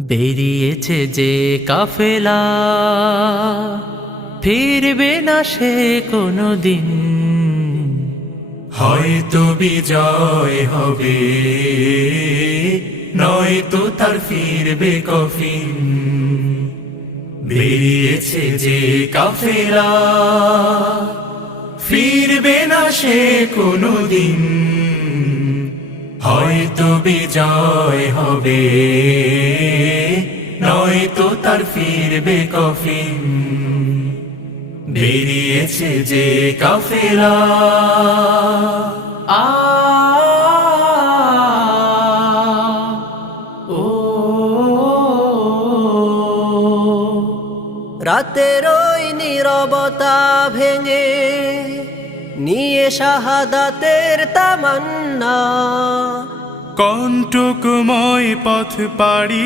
বেরিয়েছে যে কাফেলা, ফিরবে না সে কোনোদিন। হয়তো বিজয় হবে, নয়তো তার ফিরবে কফিন। বেরিয়েছে যে কাফেলা, ফিরবে না সে কোনোদিন। হয়তো বিজয় হবে, নয়তো তার ফিরবে কফিন। বেরিয়েছে যে কাফেলা। আ ও রাতের ওই নীরবতা ভেঙে নিয়ে শাহাদাতের তামান্না, কণ্টকময় পথ পাড়ি